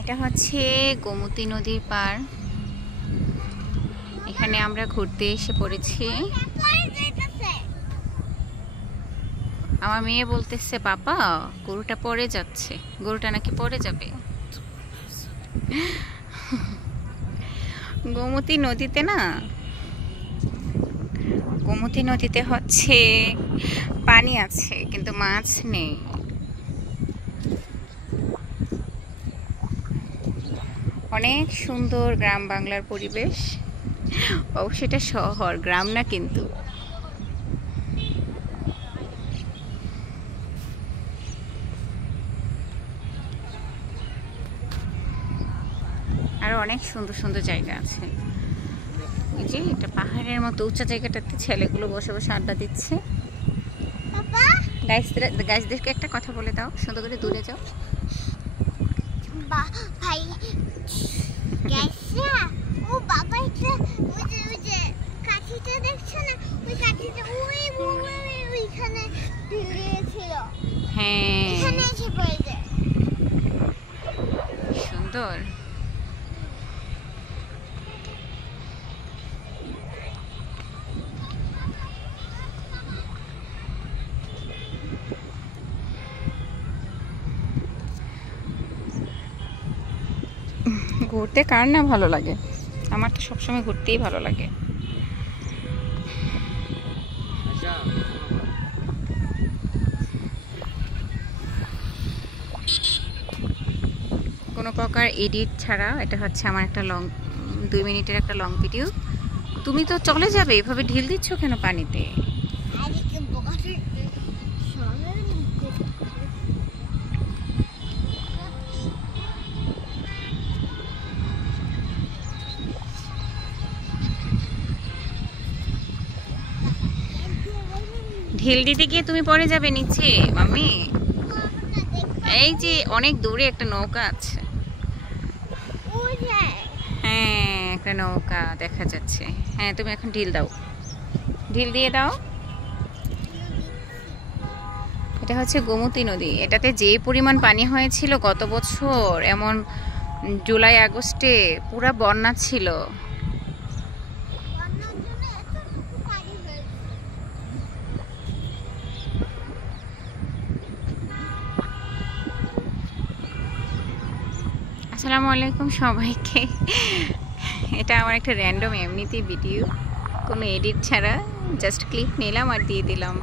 এটা হচ্ছে গোমতী নদীর পার। এখানে আমরা ঘুরতে এসে পড়েছি। আমার মেয়ে বলতেছে পাপা গরুটা পড়ে যাচ্ছে, গরুটা নাকি পড়ে যাবে। গোমতী নদীতে না, গোমতী নদীতে হচ্ছে পানি আছে কিন্তু মাছ নেই। অনেক সুন্দর গ্রাম বাংলার পরিবেশ। অবশ্যই এটা শহর, গ্রাম না কিন্তু। আরো অনেক সুন্দর সুন্দর জায়গা আছে। এই যে এটা পাহাড়ের মতো উঁচা জায়গাটাতে ছেলেগুলো বসে বসে আড্ডা দিচ্ছে। গাইসদেরকে একটা কথা বলে দাও, সুন্দর করে দূরে যাও। ভাই গাইসরা, ও বাবা এটা ওই যে কাঠিটা দেখছো না, ওই কাঠিটা ওইখানে ঢুকেছিল। হ্যাঁ এখানে এসে পড়েছে। সুন্দর। ঘুরতে কার না ভালো লাগে? আমার তো সবসময় ঘুরতেই ভালো লাগে। কোনো প্রকার এডিট ছাড়া এটা হচ্ছে আমার একটা লং 2 মিনিটের একটা লং ভিডিও। তুমি তো চলে যাবে, এভাবে ঢিল দিচ্ছ কেন পানিতে? ঢিল দিতে গিয়ে তুমি পড়ে যাবে নিচে মাম্মি। এই যে অনেক দূরে একটা নৌকা আছে। হ্যাঁ একটা নৌকা দেখা যাচ্ছে। হ্যাঁ তুমি এখন ঢিল দাও, ঢিল দিয়ে দাও। এটা হচ্ছে গোমতী নদী। এটাতে যে পরিমাণ পানি হয়েছিল গত বছর, এমন জুলাই আগস্টে পুরা বন্যা ছিল। আসসালামু আলাইকুম সবাইকে। এটা আমার একটা র্যান্ডম এমনিতেই ভিডিও, কোনো এডিট ছাড়া জাস্ট ক্লিপ নিলাম আর দিয়ে দিলাম।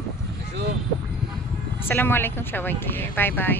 আসসালামু আলাইকুম সবাইকে, বাই বাই।